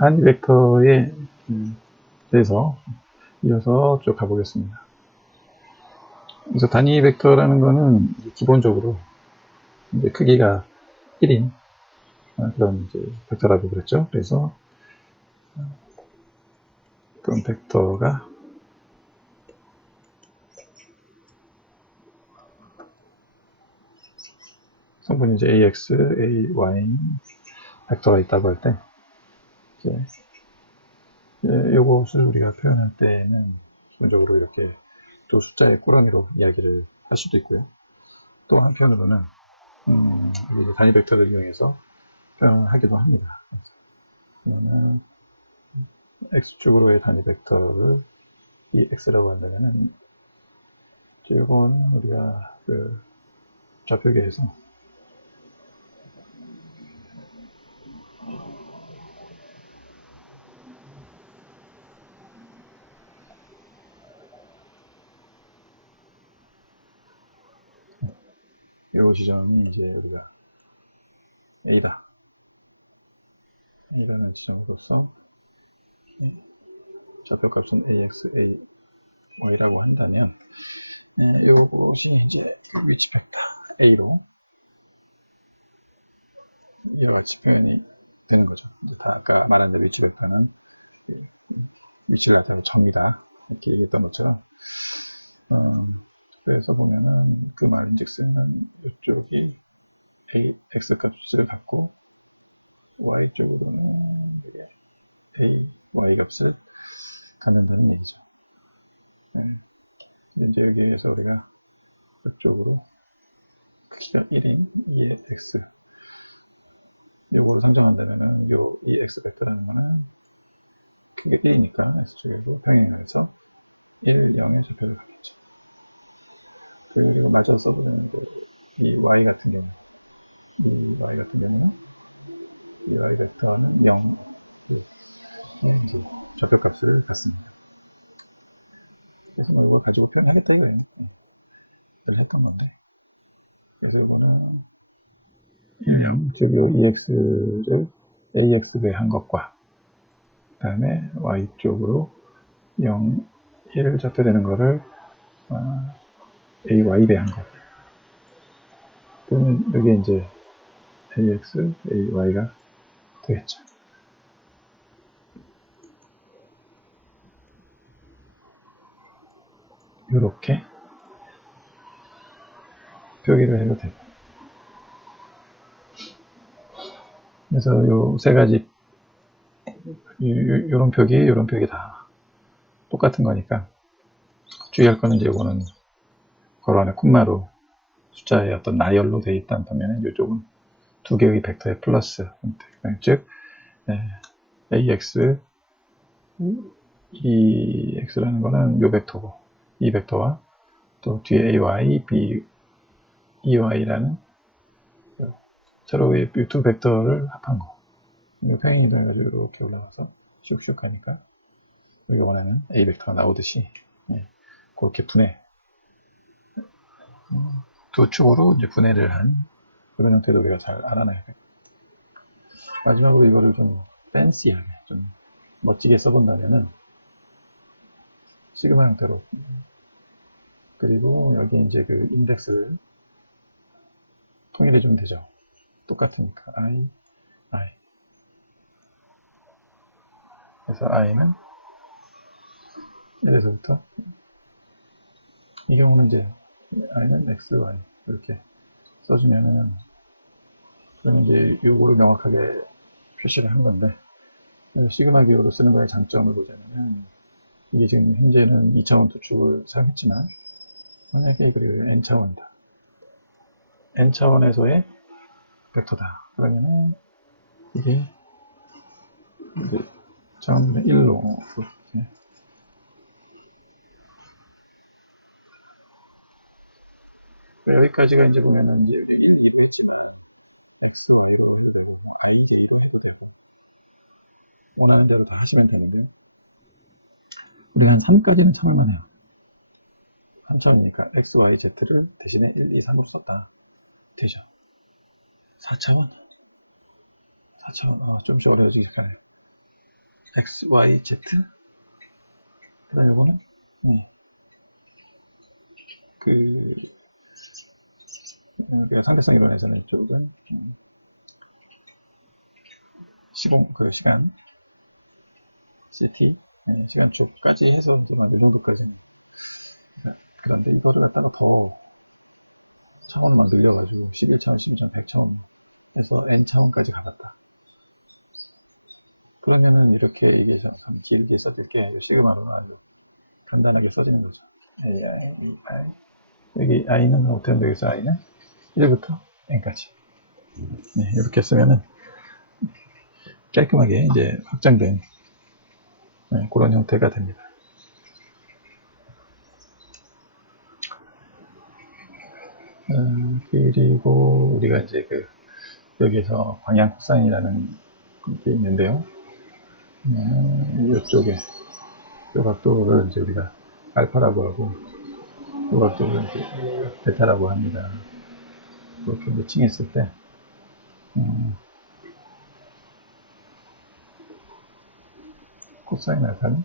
단위 벡터에 대해서 이어서 쭉 가보겠습니다. 그래서 단위 벡터라는 거는 기본적으로 이제 크기가 1인 그런 이제 벡터라고 그랬죠. 그래서 그런 벡터가 성분이 이제 AX, AY 벡터가 있다고 할 때, 이것을 우리가 표현할 때는 기본적으로 이렇게 두 숫자의 꾸러미로 이야기를 할 수도 있고요. 또 한편으로는 단위 벡터를 이용해서 표현하기도 합니다. 그러면 x축으로의 단위 벡터를 이 x라고 한다면은 이거는 우리가 그 좌표계에서 이 지점이 이제 우리가 A다. A라는 지점으로서 좌표값은 AX, AY라고 한다면 이것이 이제 위치 벡터 A로 여러 가지 표현이 되는 거죠. 다 아까 말한 대로 위치 벡터는 위치를 갖다가 정의다 이렇게 얘기했던 것처럼 그래서 보면은 그 말 인덱스는 이쪽이 A, X 값을 갖고 Y 쪽으로는 A, Y 값을 갖는다는 얘기죠. 이제 여기에서 우리가 이쪽으로 크기가 1인 2의 X 이거를 선정한다면은 이 X 벡터라는 거는 크기가 1이니까 X쪽으로 평행해서 1, 0의 좌표를 갖죠. 그래서 우리가 맞춰 써보는 이 Y 같은 경우 이 Y 같은 경우 이 Y 벡터는 0 이제 좌표값들을 갖습니다. 그래서 이걸 가지고 표현하겠다 이거예요. 했던 건데. 그래서 이거는 1, 0, 즉 EX를 AX 배한 것과 그 다음에 Y쪽으로 0, 1을 좌표되는 거를 AY 배한 것. 그러면 여기에 이제 AX, AY가 되겠죠. 이렇게 표기를 해도 되고. 그래서 요 세 가지, 요런 표기 다 똑같은 거니까 주의할 거는 이제 이거는 괄호 안에 콤마로 숫자의 어떤 나열로 되어 있다는 반면에 이쪽은 두 개의 벡터의 플러스 형태. 즉, AX, EX라는 거는 요 벡터고, 이 벡터와 또 뒤에 AY, EY라는 서로의 두 벡터를 합한 거. 평행 이동해가지고 이렇게 올라가서 슉슉 가니까 우리가 원하는 A 벡터가 나오듯이 그렇게 두 축으로 이제 분해를 한 그런 형태도 우리가 잘 알아놔야 돼요. 마지막으로 이거를 좀 팬시하게, 좀 멋지게 써본다면은 시그마 형태로 그리고 여기 이제 그 인덱스를 통일해 주면 되죠. 똑같으니까 I. 그래서 I는 1에서부터 이 경우는 이제 I는 X, Y 이렇게 써주면은 그러면 이제 요거를 명확하게 표시를 한 건데 시그마 기호로 쓰는 거의 장점을 보자면은 이게 지금 현재는 2차원 도축을 사용했지만 만약에 이걸 n차원이다. n차원에서의 벡터다. 그러면은 이게 처음에 1로 여기까지가 이제 보면은 이제 원하는 대로 다 하시면 되는데요. 우리가 한 3까지는 참을만 해요. 3차원이니까 x, y, z를 대신에 1, 2, 3으로 썼다. 되죠. 4차원? 4차원, 좀씩 어려워지기 시작하네. x, y, z. 그 다음 요거는, 그, 상대성 이론에서는 이쪽은, 시간, ct, 시간축까지 해서 이 정도까지는. 그런데 이거를 갖다가 더 차원만 늘려가지고 11차원, 12차원, 100차원 해서 n차원까지 가봤다. 그러면은 이렇게 이게 좀 길게 써줄게. 시그마로 아주 간단하게 써지는 거죠. 여기 i는 어떻게 하면 되겠어? i는 1부터 n까지. 네, 이렇게 쓰면은 깔끔하게 이제 확장된 그런 형태가 됩니다. 그리고 우리가 이제 여기서 방향 코사인이라는 게 있는데요. 이쪽에 요 각도를 이제 우리가 알파라고 하고 요 각도를 이제 베타라고 합니다. 그렇게 이제 칭했을 때 코사인 알파는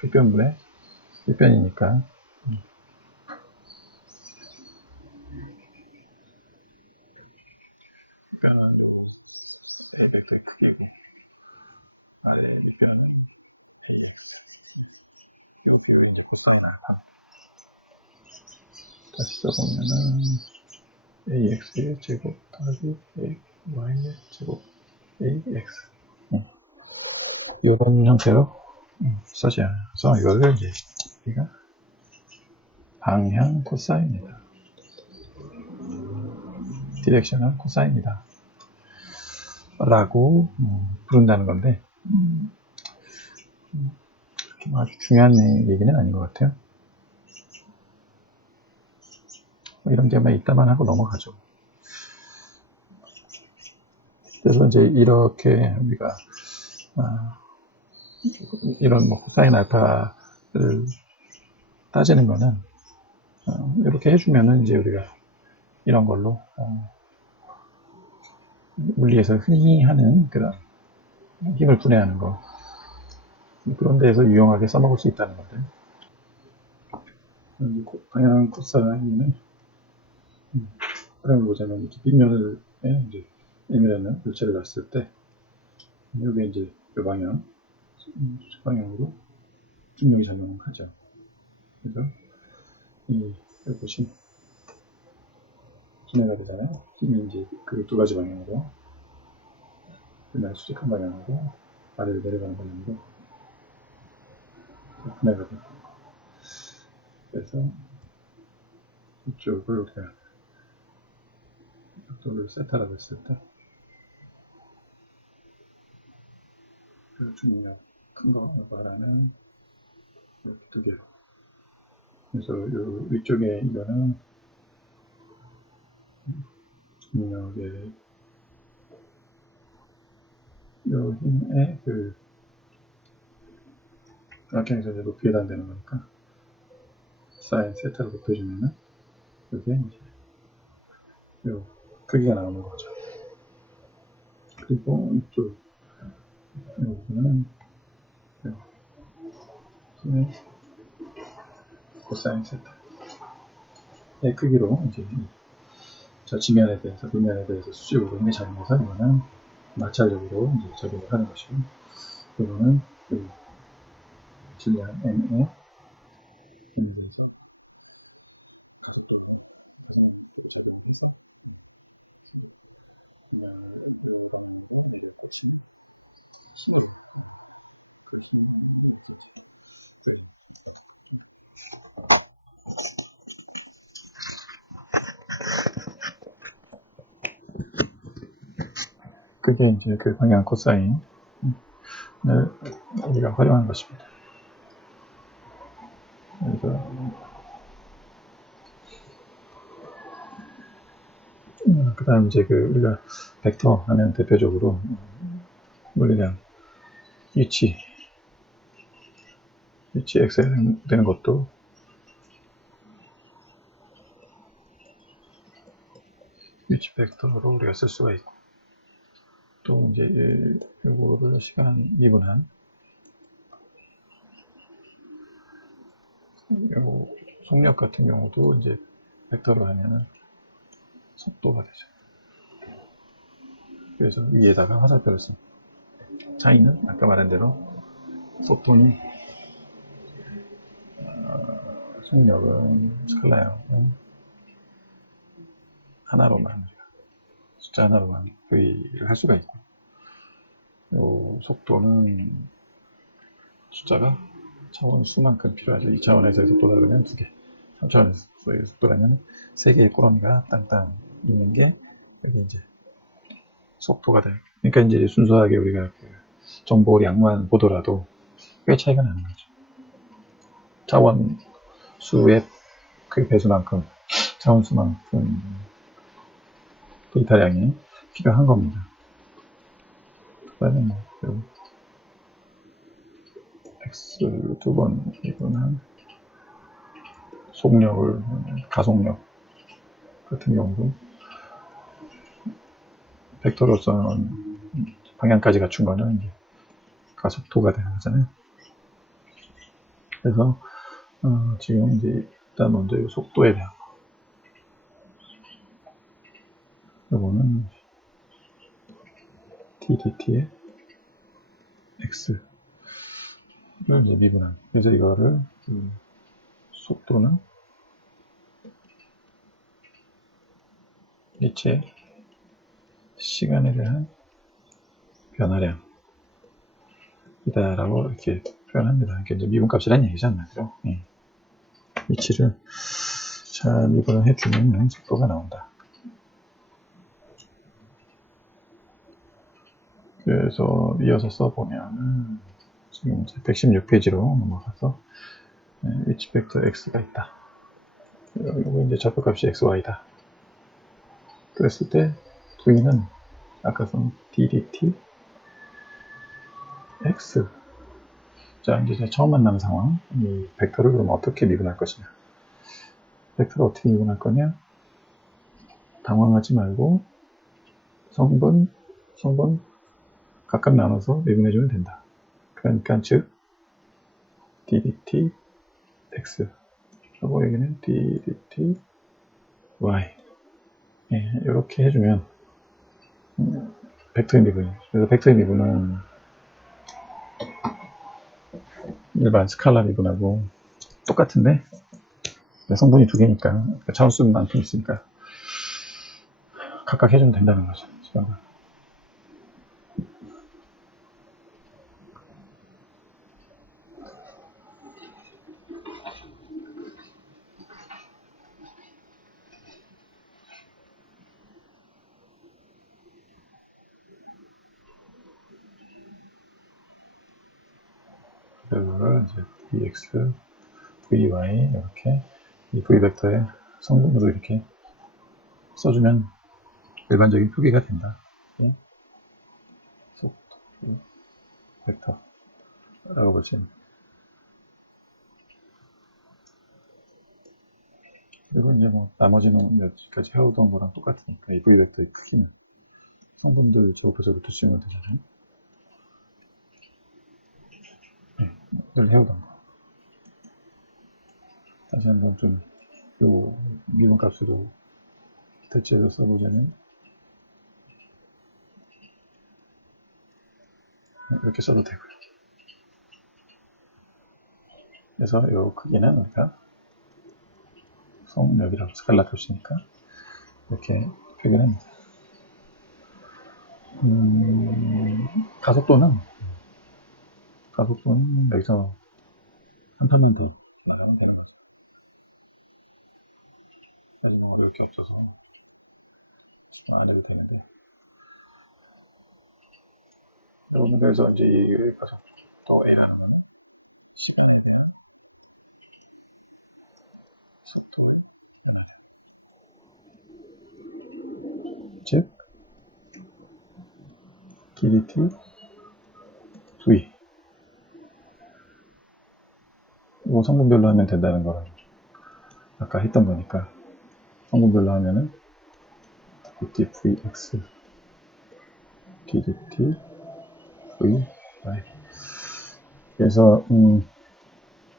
빗변분의 빗변이니까 빗변은 A 벡터의 크기고 아래 빗변은 여기 이제 코사인 알파. 다시 써보면은 AX의 제곱 더하기 AY의 제곱 AX 이런 형태로 써서 이거를 이제 우리가 방향 코사인이다. 디렉션은 코사인이다. 라고 부른다는 건데 아주 중요한 얘기는 아닌 것 같아요. 이런 게만 있다만 하고 넘어가죠. 그래서 이제 이렇게 우리가 이런 코사인 알파를 따지는 거는 이렇게 해주면은 이제 우리가 이런 걸로 물리에서 흔히 하는 그런 힘을 분해하는 거 그런 데에서 유용하게 써먹을 수 있다는 건데 방향 코사인은 그럼 보자면 이렇게 빗면을 이제 M이라는 물체를 봤을 때 여기 이제 이 방향으로 중력이 작용하죠. 그래서 여기 보시면 분해가 되잖아요. 힘이 이제 그 두 가지 방향으로 그날 수직한 방향으로 아래로 내려가는 방향으로 분해가 됩니다. 그래서 이쪽을 우리가 각도를 세타라고 했을 때 그 중력 큰 거 말하는 이렇게 두 개로 그래서 요 위쪽에 이거는 중력의 요 힘의 그 악형에서 이제 높이에 해당되는 거니까 사인 세타로 높여주면은 이게 이제 요 크기가 나오는 거죠. 그리고 이쪽 여기는 힘의 코사인 세타의 크기로 이제 저 지면에 대해서 빗면에 대해서 수직으로 힘이 작용해서 이거는 마찰력으로 이제 적용을 하는 것이고 이거는 그 질량 M의 힘에 대해서 그게 이제 그 방향 코사인을 우리가 활용한 것입니다. 그래서 그 다음 이제 우리가 벡터 하면 대표적으로 물리량 위치 X에 되는 것도 위치 벡터로 우리가 쓸 수가 있고 또 이제 요거를 시간 미분한 요 속력 같은 경우도 이제 벡터로 하면은 속도가 되죠. 그래서 위에다가 화살표를 씁니다. 차이는 아까 말한 대로 속도는 속력은 스칼라형은 하나로만 숫자 하나로만 표기를 할 수가 있고, 요 속도는 숫자가 차원 수만큼 필요하죠. 2차원에서의 속도다 그러면 2개, 3차원에서의 속도라면 3개의 꾸러미가 땅땅 있는 게 여기 이제 속도가 돼요. 그러니까 이제 순수하게 우리가 그 정보량만 보더라도 꽤 차이가 나는 거죠. 차원 수의 그 배수만큼, 차원 수만큼 데이터량이 필요한 겁니다. 그다음에 뭐 x 두 번 이분한 속력을 가속력 같은 경우도 벡터로서는 방향까지 갖춘 거는 이제 가속도가 되는 거잖아요. 그래서 지금 이제 일단 먼저 이 속도에 대한 거. 이거는 ddt의 x를 이제 미분한. 그래서 이거를 속도는 일체 시간에 대한 변화량이다라고 이렇게 표현합니다. 이게 이제 미분값이라는 얘기잖아요. 그죠? 예. 위치를 잘 미분을 해주면 속도가 나온다. 그래서 이어서 써보면 지금 이제 116페이지로 넘어가서 위치 벡터 x가 있다. 이거 이제 좌표값이 xy다. 그랬을 때 v는 아까 쓴 ddt x. 자, 이제 처음 만나는 상황. 이 벡터를 그럼 어떻게 미분할 것이냐. 벡터를 어떻게 미분할 거냐. 당황하지 말고 성분 각각 나눠서 미분해주면 된다. 그러니까 즉 ddt x 하고 여기는 ddt y. 예, 이렇게 해주면 벡터의 미분. 그래서 벡터의 미분은 일반 스칼라 미분하고 똑같은데 성분이 두 개니까 차원수만큼 있으니까 각각 해주면 된다는 거죠. 그거를 이제 dx, vy 이렇게 이 v벡터의 성분으로 이렇게 써주면 일반적인 표기가 된다. 속도 벡터라고 보시면. 그리고 이제 뭐 나머지는 여기까지 해오던 거랑 똑같으니까 이 v벡터의 크기는 성분들 저부터저부터 쓰면 되잖아요. 네, 늘 해오던 거. 다시 한번 좀 요 미분값으로 대체해서 써보자면 이렇게 써도 되고요. 그래서 요 크기는 우리가 속력이라고 스칼라 값이니까 이렇게 표기를 합니다. 가속도는 여기서 한 칸만 더 하면 되는 거죠. 설명어도 이렇게 없어서 안 해도 되는데. 그래서 이제 이 가속도에 하는 거는 시간인데 속도가 즉 ddt v 이거 성분별로 하면 된다는 걸 아까 했던 거니까 성분별로 하면은 dvx ddt v y. 그래서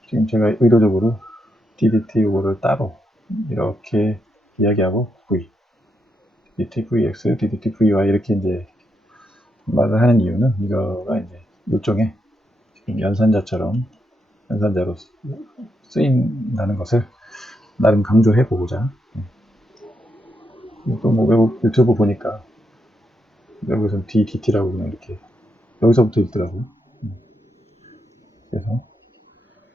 지금 제가 의도적으로 ddt 이거를 따로 이렇게 이야기하고 v ddt vx ddt vy 이렇게 이제 말을 하는 이유는 이거가 이제 일종의 연산자처럼 연산자로 쓰인다는 것을 나름 강조해 보고자. 또 뭐 외국 유튜브 보니까 외국에서는 DDT라고 그냥 이렇게 여기서부터 있더라고요. 그래서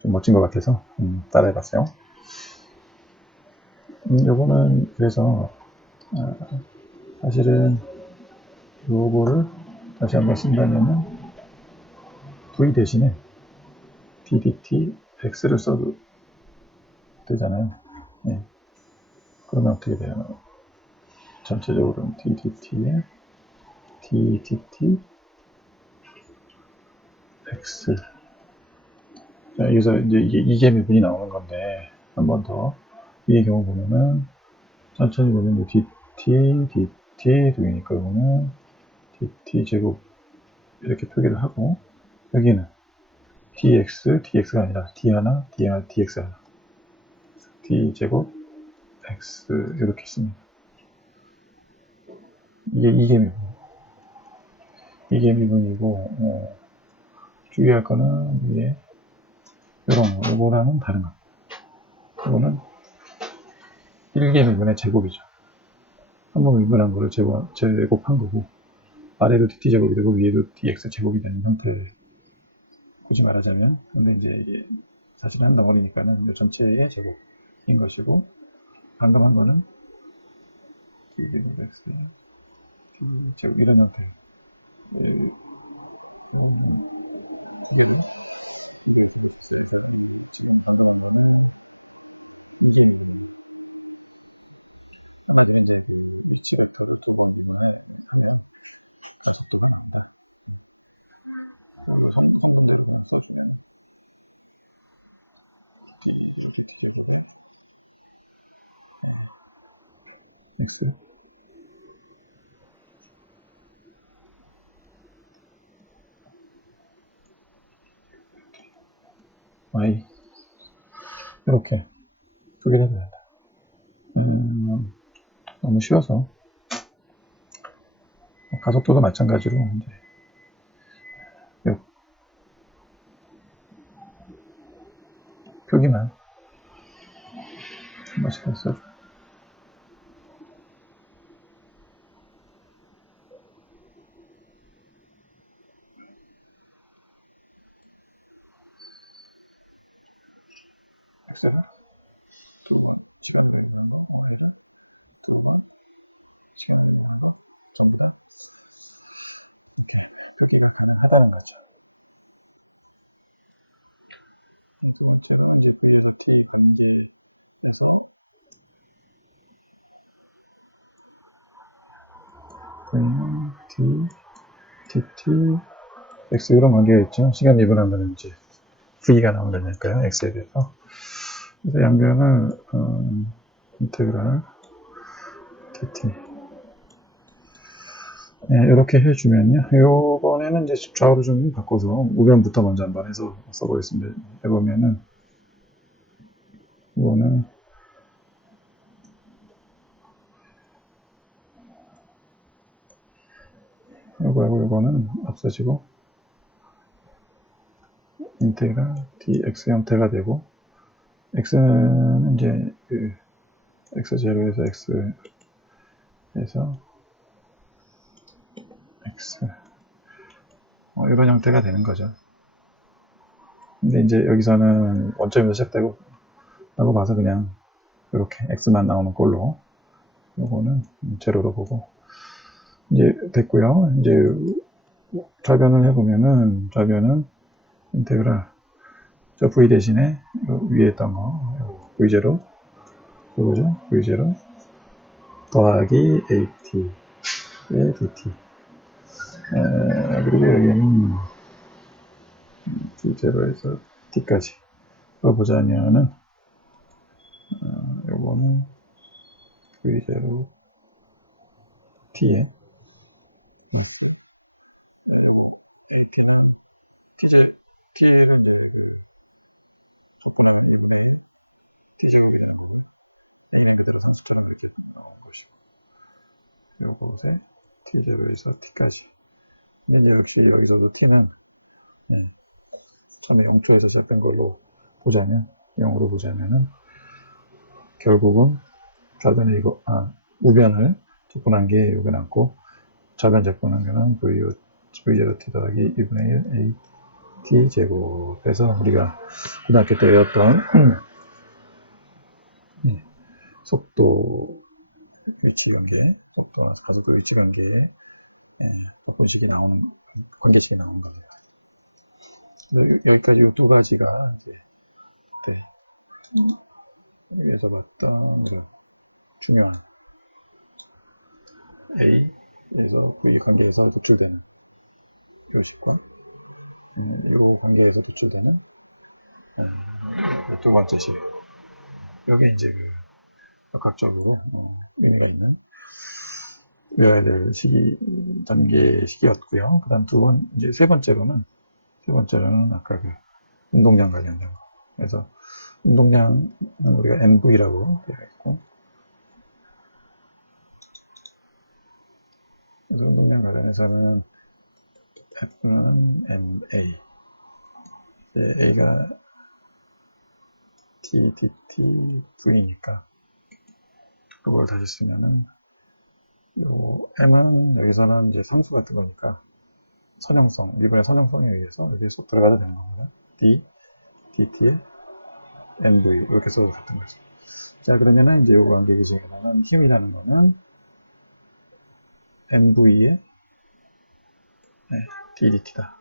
좀 멋진 것 같아서 따라해봤어요. 요거는 그래서 사실은 요거를 다시 한번 쓴다면은 V 대신에 DDT X를 써도 되잖아요. 예. 그러면 어떻게 돼요? 전체적으로는 DDT에 DDT X. 자, 여기서 이제 이게 이계 미분이 나오는 건데, 한 번 더. 위의 경우 보면은, 천천히 보면 DT, DT, 등이니까 이거는 DT 제곱, 이렇게 표기를 하고, 여기는 DX, DX가 아니라 D 하나, D 하나, DX 하나. D 제곱, X, 이렇게 씁니다. 이게 이계 미분. 이계 미분이고, 주의할 거는 위에, 이런 거, 요거랑은 다른 거. 이거는 1계 미분의 제곱이죠. 한번 미분한 거를 제곱한 거고, 아래도 dt 제곱이 되고 위에도 dx 제곱이 되는 형태. 굳이 말하자면, 근데 이제 이게 사실 한 덩어리니까는 이 전체의 제곱인 것이고, 방금 한 거는 d 제곱 x d 제곱 이런 형태. y 이렇게 두 개를 해도 된다. 너무 쉬워서 가속도도 마찬가지로 이제 표기만 한 번씩 써줘. 하다는 거죠. D, dt, x 이런 관계가 있죠. 시간 미분하면 이제 v가 나오는 거니까요. x에 대해서. 그래서 양변을 인테그랄 dt 네, 이렇게 해주면요. 요번에는 이제 좌우를 좀 바꿔서 우변부터 먼저 한번 해서 써보겠습니다. 해보면은 이거는 요거는 없어지고 인테그랄 dx 형태가 되고 x는 이제 그 x0에서 x에서 x 이런 형태가 되는 거죠. 근데 이제 여기서는 원점에서 시작되고 라고 봐서 그냥 이렇게 x만 나오는 꼴로 요거는 제로로 보고 이제 됐고요. 이제 좌변을 해보면은 좌변은 인테그랄 저 v 대신에 위에 있던 거 v0 요거죠. v0 더하기 at의 dt 그리고 여기는 v0에서 t까지 보자면은 요거는 v0 t에 T를 조건으로 하고 T제곱이 그대로 숫자로 이렇게 나온 것이고 요것에 T제곱에서 T까지. 근데 이제 역시 여기서도 T는 처음에 0초에서 시작된 걸로 보자면 0으로 보자면은 결국은 좌변에 우변을 접근한 게 여기 남고 좌변 접근한 거는 V0T 더하기 2분의 1 AT 제곱에서 우리가 고등학교 때 외웠던 속도 위치관계, 속도와 가속도 위치관계에 분식이 나오는 관계식이 나오는 겁니다. 여기까지 이 두 가지가 위에서 봤던 중요한 A에서 V 관계에서 도출되는 교집과 이 관계에서 도출되는 두 번째 식. 여기 이제 역학적으로 의미가 있는 외워야 될 단계 시기였고요. 그 다음 이제 세 번째로는 아까 운동량 관련된 거. 그래서 운동량은 우리가 MV라고 되어 있고, 그래서 운동량 관련해서는 F는 MA, A가 T, DT, V니까 그걸 다시 쓰면은 요 M은 여기서는 이제 상수 같은 거니까 미분의 선형성에 의해서 여기에 쏙 들어가야 되는 거고요. D, DT에 NV 이렇게 써도 같은 거죠. 자, 그러면은 이제 요 관계 기준에서는 힘이라는 거는 NV의 DDT다.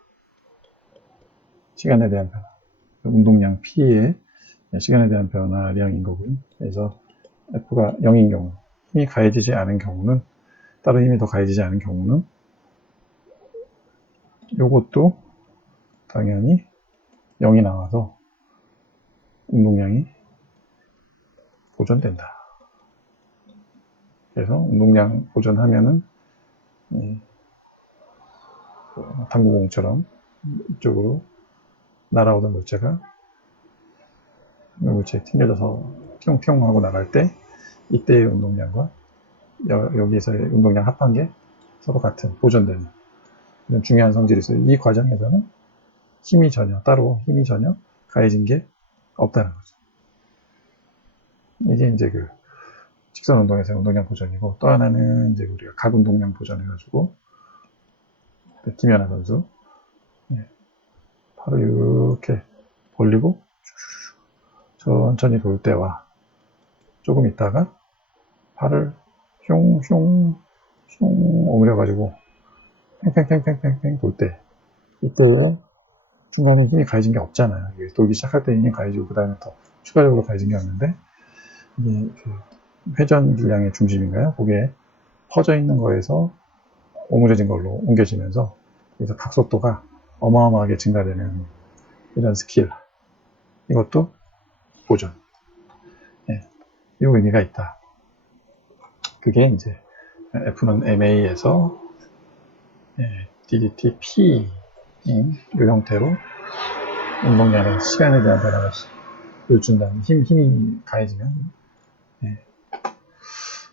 시간에 대한 변화. 운동량 P의 시간에 대한 변화량인 거고요. 그래서 F가 0인 경우, 힘이 가해지지 않은 경우는, 다른 힘이 더 가해지지 않은 경우는 요것도 당연히 0이 나와서 운동량이 보존된다. 그래서 운동량 보존하면은 당구공처럼 이쪽으로 날아오던 물체가 물체에 튕겨져서 뿅뿅 하고 나갈 때 이때의 운동량과 여기에서의 운동량 합한 게 서로 같은 보존되는 이런 중요한 성질이 있어요. 이 과정에서는 따로 힘이 전혀 가해진 게 없다는 거죠. 이게 이제 직선 운동에서의 운동량 보존이고, 또 하나는 이제 우리가 각 운동량 보존해가지고 김연아 선수 바로 이렇게 벌리고 천천히 돌 때와 조금 있다가 팔을 흉흉 오므려가지고 팽팽팽팽팽 돌 때, 이때에 중간에 힘이 가해진 게 없잖아요. 돌기 시작할 때 힘이 가해지고 그 다음에 더 추가적으로 가해진 게 없는데, 이게 회전 질량의 중심인가요? 그게 퍼져 있는 거에서 오므려진 걸로 옮겨지면서 그래서 각속도가 어마어마하게 증가되는 이런 스킬, 이것도 보존. 이 의미가 있다. 그게 이제 F는 MA에서 DDT P 이 형태로 운동량의 시간에 대한 변화를 준다는 힘이 가해지면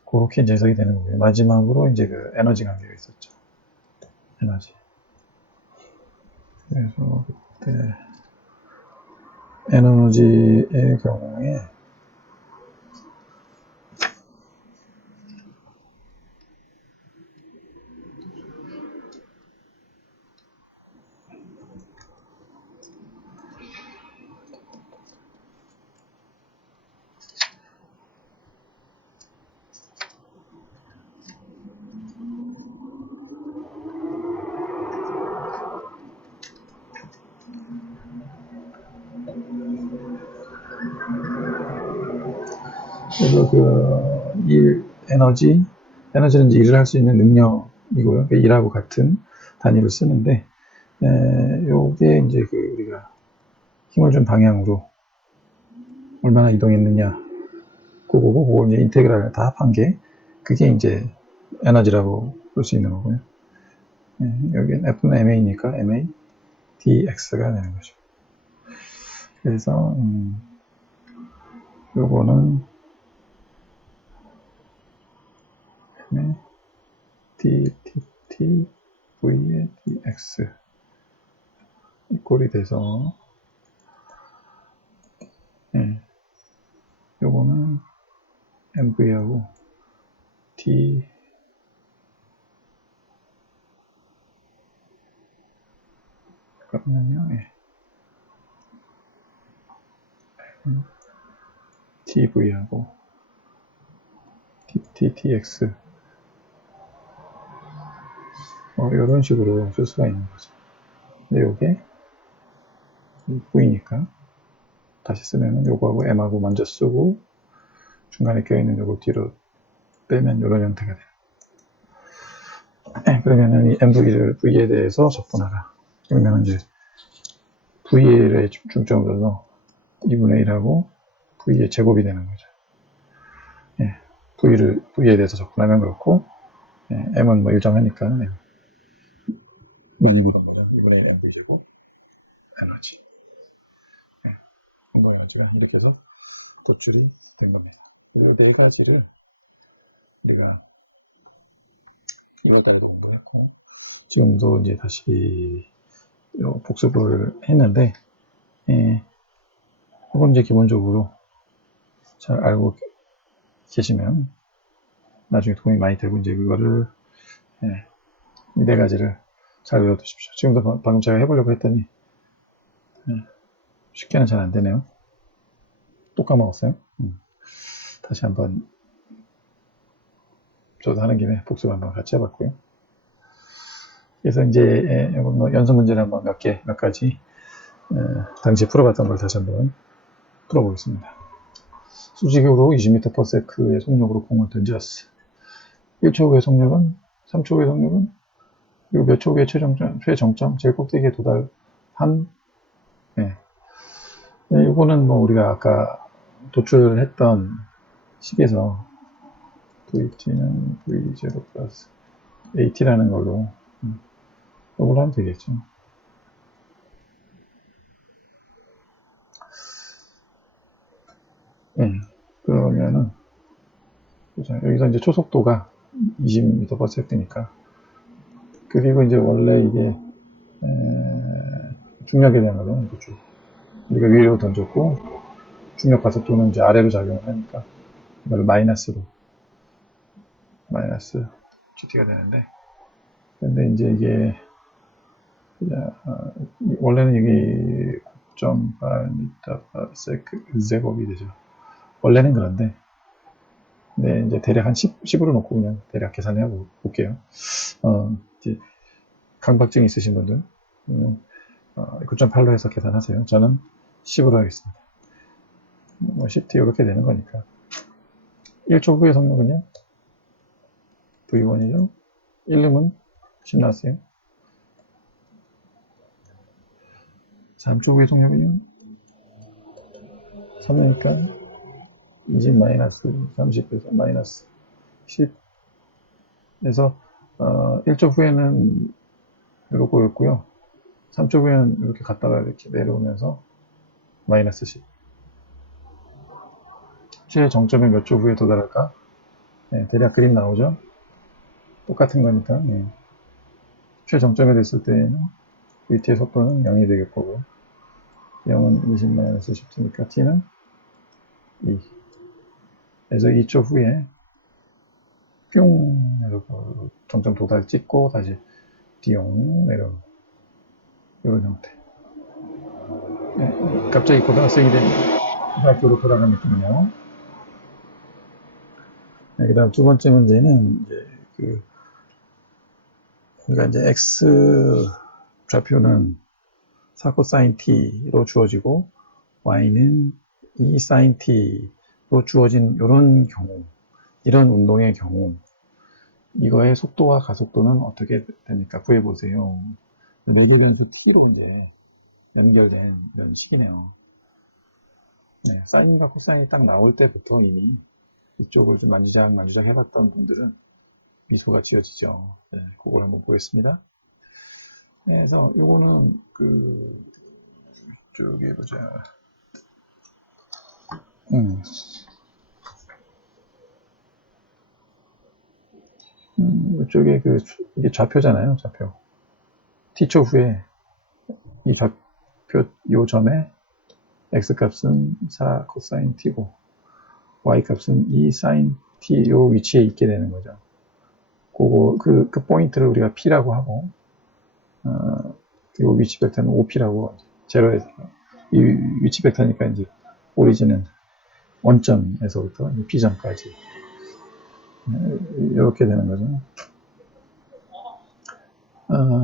그렇게 이제 해석이 되는 거고요. 마지막으로 이제 에너지 관계가 있었죠. 에너지. 그래서 그때 에너지의 경우에 에너지는 이제 일을 할 수 있는 능력이고요. 일하고 같은 단위로 쓰는데, 요게 이제 우리가 힘을 준 방향으로 얼마나 이동했느냐, 그거 이제 인테그랄 다 합한 게, 그게 이제 에너지라고 볼 수 있는 거고요. 여기는 F는 MA니까 MA dX가 되는 거죠. 그래서 요거는 v의 dx 이 꼴이 돼서 요거는 mv하고 t 그러면요 tv하고 dtx 이런 식으로 쓸 수가 있는 거죠. 근데 요게 v니까 다시 쓰면은 요거하고 m하고 먼저 쓰고 중간에 껴있는 요거 뒤로 빼면 이런 형태가 돼요. 그러면은 이 mv를 v에 대해서 적분하라. 그러면 이제 v의 중점을 둬서 2분의 1하고 v의 제곱이 되는 거죠. v에 대해서 적분하면 그렇고 m은 뭐 일정하니까 이건 2분의 1 mv 제곱 에너지 에너지는 이렇게 해서 도출이 된 겁니다. 그리고 네 가지를 우리가 이것까지 공부했고 지금도 이제 다시 복습을 했는데 이건 이제 기본적으로 잘 알고 계시면 나중에 도움이 많이 되고 이제 그거를 이 네 가지를 잘 외워두십시오. 지금도 방금 제가 해보려고 했더니 쉽게는 잘 안 되네요. 또 까먹었어요. 다시 한번 저도 하는 김에 복습 한번 같이 해봤고요. 그래서 이제 뭐 연습 문제를 한번 몇 가지 당시에 풀어봤던 걸 다시 한번 풀어보겠습니다. 수직으로 20m/s의 속력으로 공을 던졌어. 1초 후의 속력은, 3초 후의 속력은, 그리고 몇 초 후의 최정점, 제일 꼭대기에 도달한, 이거는 뭐 우리가 아까 도출했던 식에서 VT는 V0 플러스 AT라는 걸로 이걸 하면 되겠죠. 그러면은 여기서 이제 초속도가 20m/s니까 그리고 이제 원래 이게 중력에 대한 거는 도출. 우리가 위로 던졌고 중력 가속도는 이제 아래로 작용을 하니까 이걸 마이너스 GT가 되는데 근데 이제 이게 원래는 이게 9.8m/s 제곱이 되죠. 원래는 그런데 네, 이제 대략 한 10으로 놓고 그냥 대략 계산해 볼게요. 이제 강박증 있으신 분들 9.8로 해서 계산하세요. 저는 10으로 하겠습니다. 뭐 10t 이렇게 되는 거니까 1초 후의 속력은요 V1이죠. 1름은 10 나왔어요. 3초 후의 속력은요 3이니까 20 마이너스 30에서 마이너스 10 그래서 1초 후에는 이렇고였고요 3초 후에는 이렇게 갔다가 이렇게 내려오면서 마이너스 10 최정점에 몇 초 후에 도달할까? 대략 그림 나오죠? 똑같은 거니까 최정점에 됐을 때는 VT의 속도는 0이 되겠고 0은 20-10t니까 t는 2 그래서 2초 후에 뿅 이렇게 정점 도달 찍고 다시 띠용 내려오는 이런 형태 갑자기 고등학생이 된 대학교로 돌아간 느낌이네요. 그 다음 두 번째 문제는 이제 우리가 이제 x 좌표는 4코사인 t로 주어지고 y는 2사인 t로 주어진 이런 경우 이런 운동의 경우 이거의 속도와 가속도는 어떻게 됩니까? 구해보세요. 매개변수 t로 이제 연결된 이런 식이네요. 사인과 코사인이 딱 나올 때부터 이미 이쪽을 좀 만지작 해봤던 분들은 미소가 지어지죠. 그걸 한번 보겠습니다. 그래서 요거는 저기 보자. 이쪽에 이게 좌표잖아요, 좌표. t초 후에 이 좌표, 요 점에 x값은 4 코사인 t고, y값은 2 사인 t 요 위치에 있게 되는 거죠. 그 포인트를 우리가 p라고 하고, 요 위치 벡터는 op라고, 제로에서, 이 위치 벡터니까 이제, 오리진은 원점에서부터 B점까지 이렇게 되는 거죠.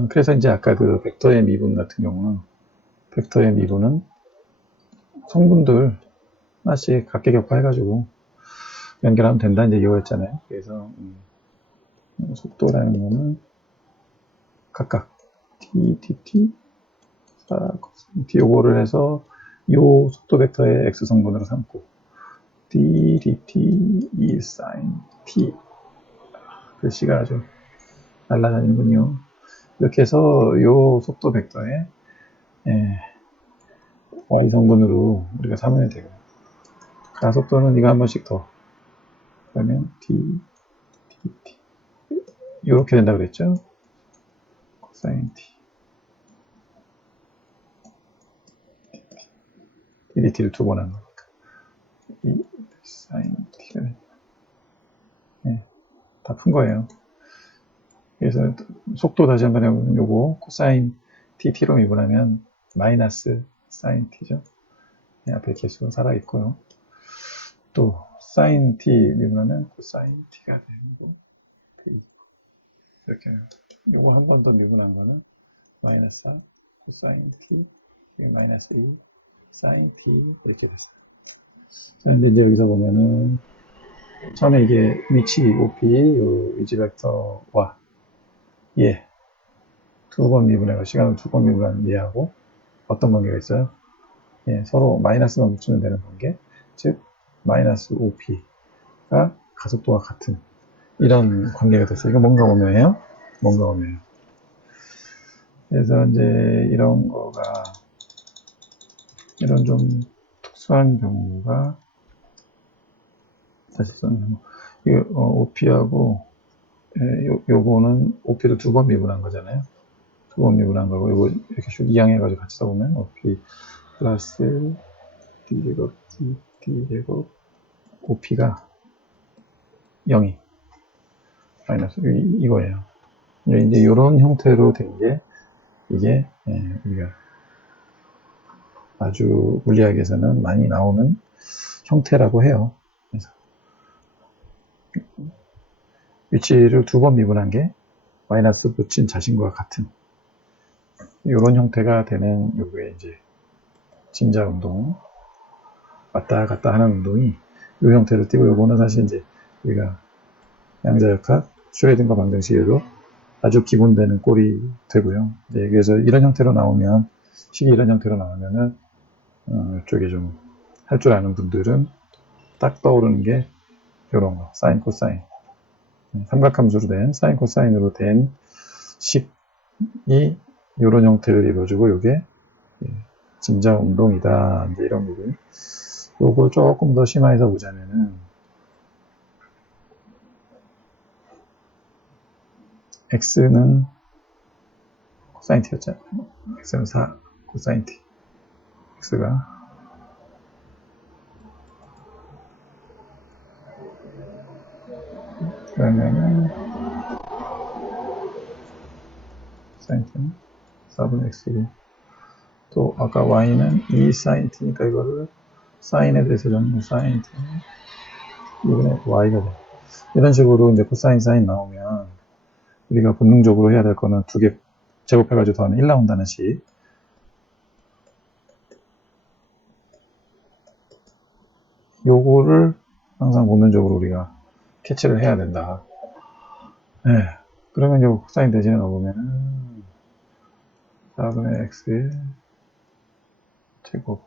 그래서 이제 아까 그 벡터의 미분 같은 경우는 벡터의 미분은 성분들 하나씩 각계격파해가지고 연결하면 된다 이제 이거였잖아요. 그래서 속도라는 거는 각각 t, 4, t 요거를 해서 요 속도 벡터의 x 성분으로 삼고 dt, 2 sin t 글씨가 아주 날라다니는군요. 이렇게 해서 요 속도 벡터의 y 성분으로 우리가 삼으면 되고, 가속도는 이거 한 번씩 더 그러면 t 이렇게 된다 그랬죠. 코사인 t dt를 두 번 한 거니까 이 사인 t가 다 푼 거예요. 그래서 속도 다시 한번 해보면 요거 코사인 t로 미분하면 마이너스 사인 t죠. 앞에 개수는 살아있고요. 또 사인 t 미분하면 코사인 t가 되고, 이렇게 요거 한 번 더 미분한 거는 마이너스 4 코사인 t 마이너스 2 사인 t 이렇게 됐어요. 자, 근데 이제 여기서 보면은 처음에 이게 위치 OP 요 위치 벡터와 얘 두 번 미분해가 시간을 두 번 미분한 얘하고 어떤 관계가 있어요? 예, 서로 마이너스만 붙이면 되는 관계, 즉 마이너스 OP가 가속도와 같은 이런 관계가 됐어요. 이거 뭔가 오묘해요? 뭔가 오묘해요. 그래서 이제 이런 거가 이런 좀 특수한 경우가 다시 써면 OP하고 요거는 OP를 두 번 미분한 거잖아요. 두 번 미분한 거고 요거 이렇게 쭉 이항해가지고 같이 써보면 OP 플러스 D제곱 D제곱 OP가 0이 마이너스 이거예요. 이제 이런 형태로 된 게 이게 우리가 아주 물리학에서는 많이 나오는 형태라고 해요. 그래서 위치를 두 번 미분한 게 마이너스 붙인 자신과 같은 이런 형태가 되는 요게 이제 진자 운동 왔다 갔다 하는 운동이 이 형태를 띠고, 요거는 사실 이제 우리가 양자역학 슈레딩거 방정식에도 아주 기본되는 꼴이 되고요. 그래서 이런 형태로 나오면 식이 이런 형태로 나오면은 이쪽에 좀 할 줄 아는 분들은 딱 떠오르는 게 이런 거 사인 코사인 삼각함수로 된 사인 코사인으로 된 식이 이런 형태를 이루어주고 요게 진자 운동이다 이제 이런 부분. 요걸 조금 더 심화해서 보자면은 x는 코사인 t였잖아요. x는 4 코사인 t x가 그러면은 사인 t는 4분의 x고, 또 아까 y는 2 사인 t니까 이거를 사인에 대해서 전부 사인 t는 2분의 y가 돼. 이런 식으로 이제 코사인 사인 나오면 우리가 본능적으로 해야 될 거는 두 개 제곱해가지고 더하면 1 나온다는 식. 요거를 항상 본능적으로 우리가 캐치를 해야 된다. 네. 그러면 요 코사인 대신에 넣어보면은 4분의 x의 제곱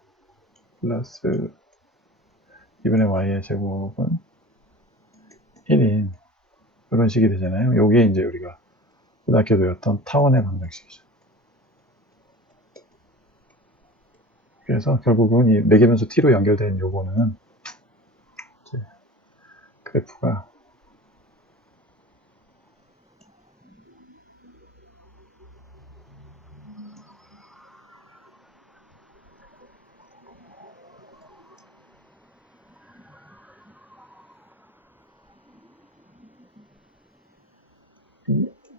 플러스 2분의 y의 제곱은 1인 이런 식이 되잖아요. 요게 이제 우리가 고등학교 배웠던 타원의 방정식이죠. 그래서 결국은 이 매개변수 t로 연결된 요거는 그래프가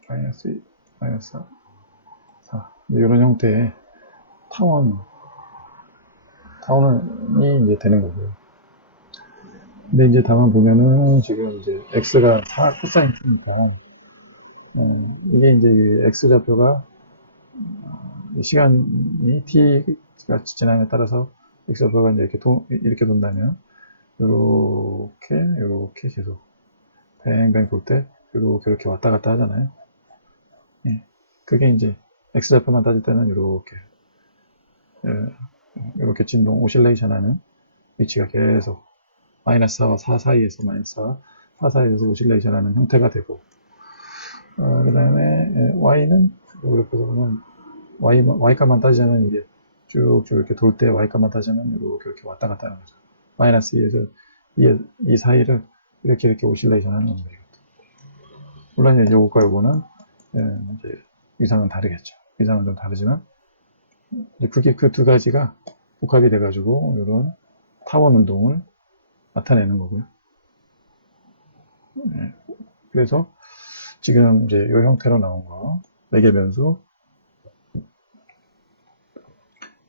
마이너스 2, 마이너스 4 이런 형태의 타원이 이제 되는 거고요. 근데 이제 다만 보면은 지금 이제 x가 4 코사인 t니까 이게 이제 x 좌표가 시간이 t가 지남에 따라서 x 좌표가 이제 이렇게 돈다면 이렇게 계속 뱅뱅 돌 때 이렇게 왔다 갔다 하잖아요. 예. 그게 이제 x 좌표만 따질 때는 이렇게 진동 오실레이션 하는 위치가 계속 마이너스 4와 4 사이에서 마이너스 4와 4 사이에서 오실레이션 하는 형태가 되고 그 다음에 y는 이렇게 보면 y값만 따지자면 이게 쭉쭉 이렇게 돌 때 y값만 따지면 이렇게 왔다 갔다 하는 거죠. 마이너스 2에서 이 사이를 이렇게 오실레이션 하는 겁니다. 물론 이제 요거과 요거는 이제 위상은 다르겠죠. 위상은 좀 다르지만 그게 그 두 가지가 복합이 돼가지고 이런 타원 운동을 나타내는 거고요. 그래서 지금 이제 이 형태로 나온 거 매개 변수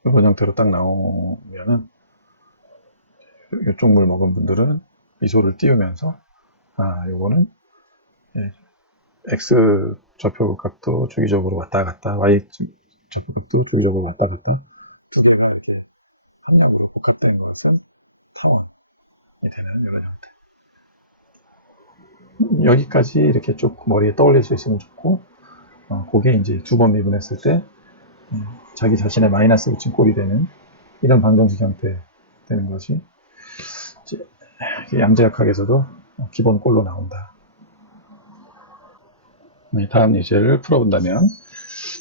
이런 형태로 딱 나오면은 이쪽 물 먹은 분들은 미소를 띄우면서 요거는 x 좌표 각도 주기적으로 왔다 갔다 y 좌표 각도 주기적으로 왔다 갔다 두 개가 이제 합력으로 복합된 것은 타원이 되는 이런 형태. 여기까지 이렇게 쭉 머리에 떠올릴 수 있으면 좋고 그게 이제 두 번 미분했을 때 자기 자신의 마이너스 붙인 꼴이 되는 이런 방정식 형태 되는 것이 양자역학에서도 기본 꼴로 나온다. 다음 예제를 풀어본다면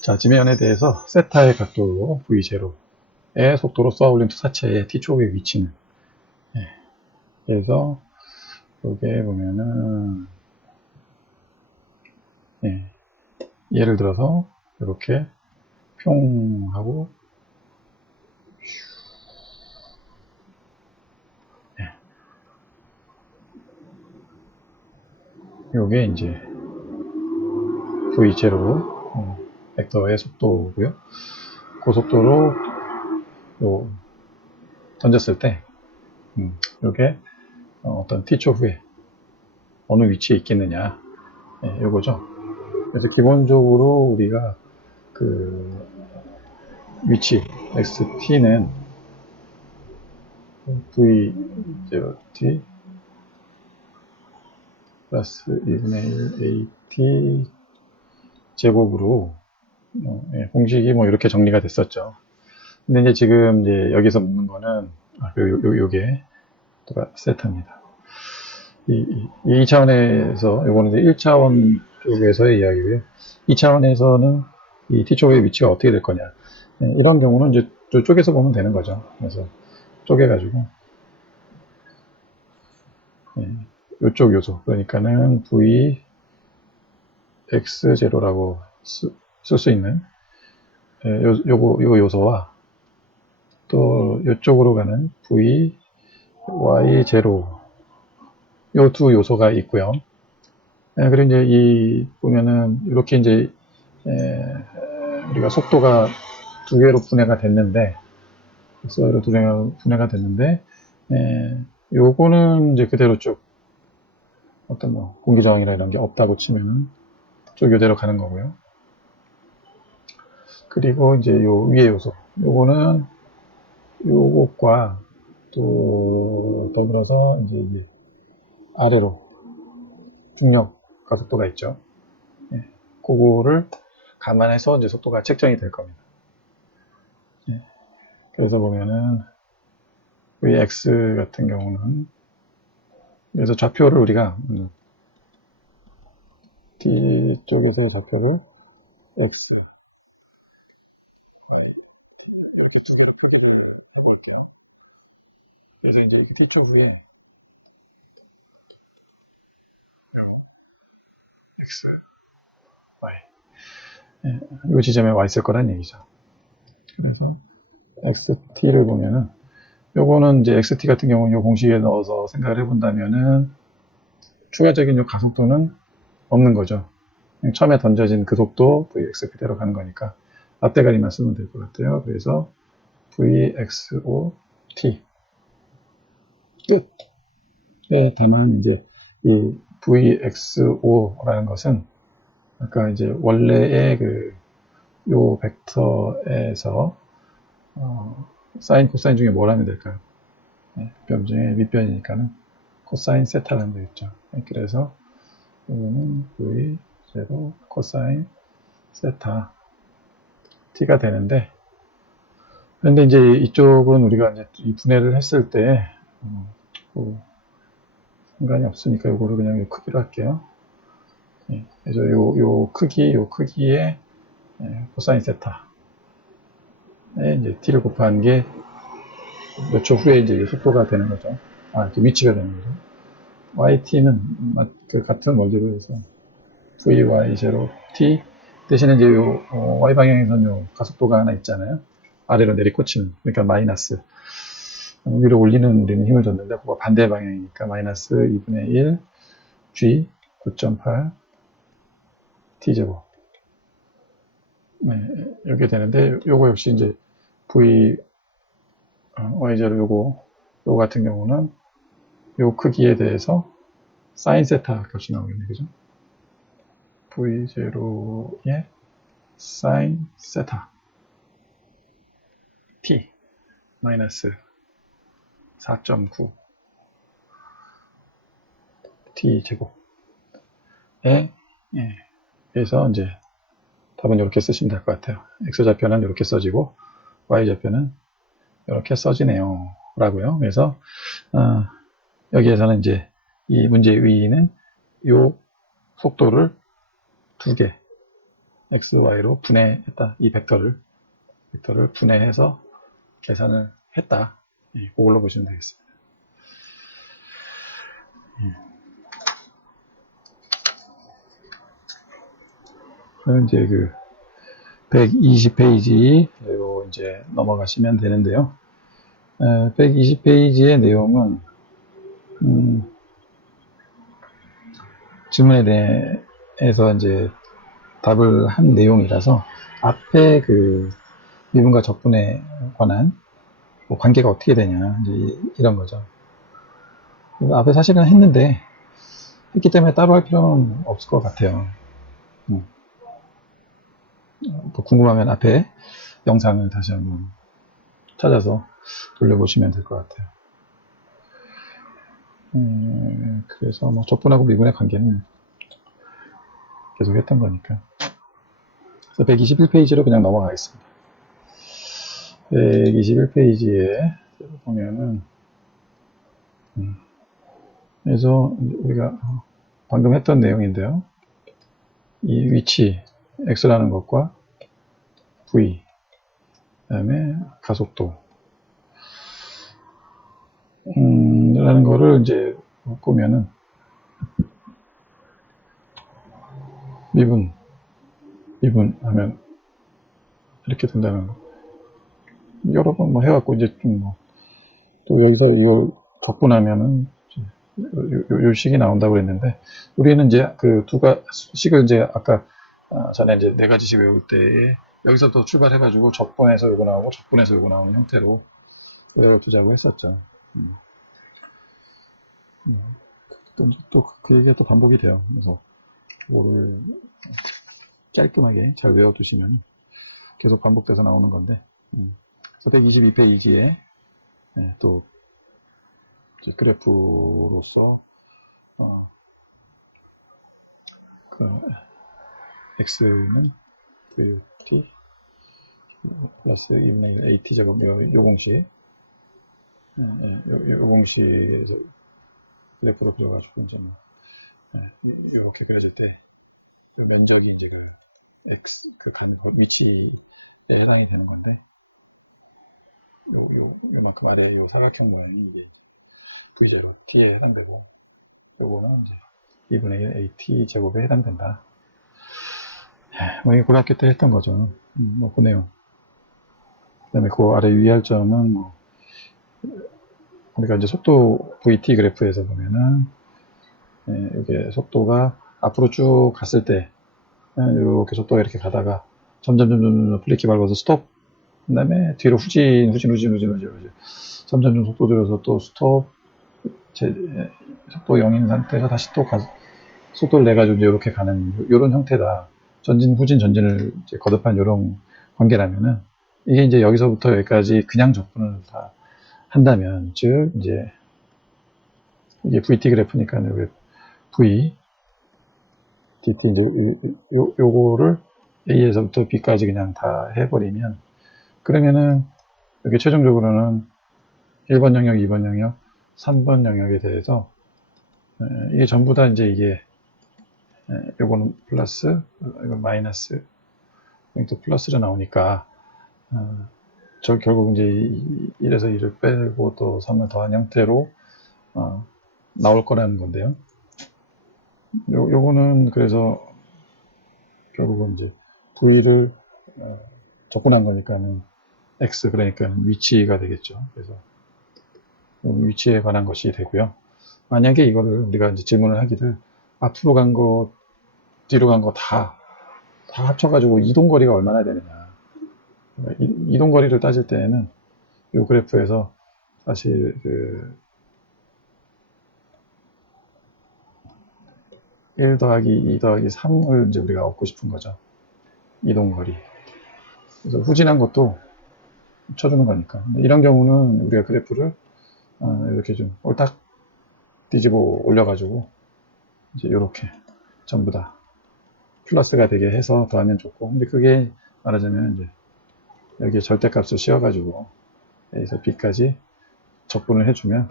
자, 지면에 대해서 세타의 각도로 v0의 속도로 쏘아올린 투사체의 t축의 위치는 그래서 여기에 보면은 예를 들어서 이렇게 평 하고 요게 이제 v0 벡터의 속도고요. 고속도로 던졌을 때 요게 어떤 t초 후에 어느 위치에 있겠느냐 요거죠. 그래서 기본적으로 우리가 그 위치 xt는 v0t 플러스 1분의 1 at 제곱으로 공식이 뭐 이렇게 정리가 됐었죠. 근데 이제 지금 이제 여기서 묻는 거는 요게 세타입니다. 이 차원에서 요거는 이제 1차원 쪽에서의 이야기고요. 2차원에서는 이 t축의 위치가 어떻게 될 거냐. 이런 경우는 이제 쪼개서 보면 되는 거죠. 그래서 쪼개가지고 이쪽 요소 그러니까는 v x0라고 쓸 수 있는 요 요소와 또 이쪽으로 가는 v y0 요 두 요소가 있고요. 그리고 이제 보면은 이렇게 이제 우리가 속도가 두 개로 분해가 됐는데 엑스로 분해가 됐는데 요거는 이제 그대로 쭉 어떤 뭐 공기 저항이나 이런 게 없다고 치면은 쭉 이대로 가는 거고요. 그리고 이제 요 위의 요소 요거는 요것과 또 더불어서 이제 아래로 중력 가속도가 있죠. 그거를 감안해서 이제 속도가 책정이 될 겁니다. 그래서 보면은 Vx 같은 경우는 그래서 좌표를 우리가 D 쪽에서의 좌표를 X 이렇게 두 개로 표현을 할게요. 그래서 이제 D쪽 위에 x, y. 예, 이 지점에 와 있을 거란 얘기죠. 그래서 xt를 보면은 요거는 이제 xt 같은 경우는 요 공식에 넣어서 생각을 해본다면은 추가적인 요 가속도는 없는 거죠. 처음에 던져진 그 속도 vx 그대로 가는 거니까 앞대가리만 쓰면 될 것 같아요. 그래서 vxot 끝. 네, 다만 이제 이 vxo라는 것은 아까 이제 원래의 요 벡터에서 사인, 코사인 중에 뭘 하면 될까요? 네, 변 중에 밑변이니까는 코사인 세타라는 되겠죠. 네, 그래서 이거는 v0 코사인 세타 t가 되는데, 그런데 이제 이쪽은 우리가 이제 이 분해를 했을 때 뭐 상관이 없으니까 이거를 그냥 요 크기로 할게요. 예, 그래서 요 크기에 코사인 세타에 이제 t를 곱한 게 몇 초 후에 이제 속도가 되는 거죠. 이렇게 위치가 되는 거죠. yt는 그 같은 원리로 해서 vy0t 대신에 이제 요 y 방향에서는 요 가속도가 하나 있잖아요. 아래로 내리꽂히는, 그러니까 마이너스 위로 올리는 우리는 힘을 줬는데 그거 반대 방향이니까 마이너스 2분의 1 g 9.8 t제곱. 네, 이렇게 되는데 요거 역시 이제 v y0 요거 같은 경우는 요 크기에 대해서 사인 세타 값이 나오겠네, 그죠? v0의 사인 세타 t 마이너스 4.9 t 제곱에 그래서 이제 답은 이렇게 쓰시면 될 것 같아요. x좌표는 이렇게 써지고 y좌표는 이렇게 써지네요 라고요. 그래서 여기에서는 이제 이 문제의 의의는 요 속도를 두 개 x, y로 분해했다. 이 벡터를 분해해서 계산을 했다. 그걸로 보시면 되겠습니다. 그럼 이제 120페이지로 이제 넘어가시면 되는데요. 120페이지의 내용은 질문에 대해서 이제 답을 한 내용이라서 앞에 미분과 적분에 관한 뭐 관계가 어떻게 되냐 이제 이런 거죠. 앞에 사실은 했기 때문에 따로 할 필요는 없을 것 같아요. 또 궁금하면 앞에 영상을 다시 한번 찾아서 돌려보시면 될 것 같아요. 그래서 뭐 적분하고 미분의 관계는 계속 했던 거니까. 그래서 121페이지로 그냥 넘어가겠습니다. 121페이지에 보면은 그래서 우리가 방금 했던 내용인데요. 이 위치 x라는 것과 v 그 다음에 가속도 라는 거를 이제 보면은 미분 하면 이렇게 된다는 거. 여러 번 뭐 해갖고 이제 또 여기서 이거 적분하면은 요 식이 나온다고 그랬는데 우리는 이제 그 식을 이제 아까 전에 이제 네 가지씩 외울 때 여기서부터 출발해가지고 적분해서 요거 나오고 적분해서 요거 나오는 형태로 그대로 두자고 했었죠. 또 그 얘기가 또 반복이 돼요. 그래서 그거를 깔끔하게 잘 외워두시면 계속 반복돼서 나오는 건데. 그래서 122페이지에 또 그래프로서 x는 vt 플러스 2분의 1 at 제곱 요 공식 요 공식에서 그래프로 그려가지고 이제 이렇게 그려질 때 면적이 이제 x 가는 위치에 해당이 되는 건데 요만큼 아래 요 사각형 모양이 이제 v0 t에 해당되고 요거는 이제 2분의 1 AT 제곱에 해당된다. 뭐, 이게 고등학교 때 했던 거죠. 뭐, 그 내용. 그 다음에 그 아래 유의할 점은, 뭐, 우리가 이제 속도 VT 그래프에서 보면은, 이게 속도가 앞으로 쭉 갔을 때, 이렇게 속도가 이렇게 가다가, 점점 브레이크 밟아서 스톱. 그 다음에 뒤로 후진. 점점 속도 들여서 또 스톱. 속도 0인 상태에서 다시 또 속도를 내가지고 이제 이렇게 가는, 요런 형태다. 전진, 후진, 전진을 이제 거듭한 요런 관계라면은, 이게 이제 여기서부터 여기까지 그냥 접근을 다 한다면, 즉, 이제, 이게 VT 그래프니까, 여기 V, DT, 요거를 A에서부터 B까지 그냥 다 해버리면, 그러면은, 여기 최종적으로는 1번 영역, 2번 영역, 3번 영역에 대해서, 이게 전부 다 이제 이게, 요거는 플러스, 이건 마이너스, 또 플러스로 나오니까, 저 결국 이제 1에서 2를 빼고 또 3을 더한 형태로, 나올 거라는 건데요. 요거는 그래서 결국은 이제 V를 접근한 거니까는 X, 그러니까 위치가 되겠죠. 그래서 위치에 관한 것이 되고요. 만약에 이거를 우리가 이제 질문을 하기를 앞으로 간 거, 뒤로 간 거 다 합쳐가지고 이동거리가 얼마나 되느냐. 이동거리를 따질 때에는 이 그래프에서 사실 1 더하기 2 더하기 3을 이제 우리가 얻고 싶은 거죠. 이동거리. 그래서 후진한 것도 쳐주는 거니까. 이런 경우는 우리가 그래프를 이렇게 좀 옳딱 뒤집어 올려가지고 이제 이렇게 전부 다 플러스가 되게 해서 더하면 좋고, 근데 그게 말하자면 이제 여기에 절대값을 씌워가지고 A에서 B까지 적분을 해주면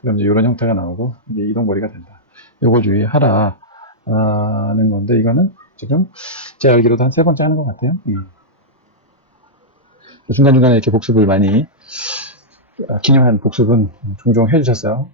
그럼 이제 이런 형태가 나오고 이게 이동거리가 된다. 요거 주의하라는 건데, 이거는 지금 제 알기로도 한 3번째 하는 것 같아요. 중간중간에 이렇게 복습을 많이, 기념한 복습은 종종 해주셨어요.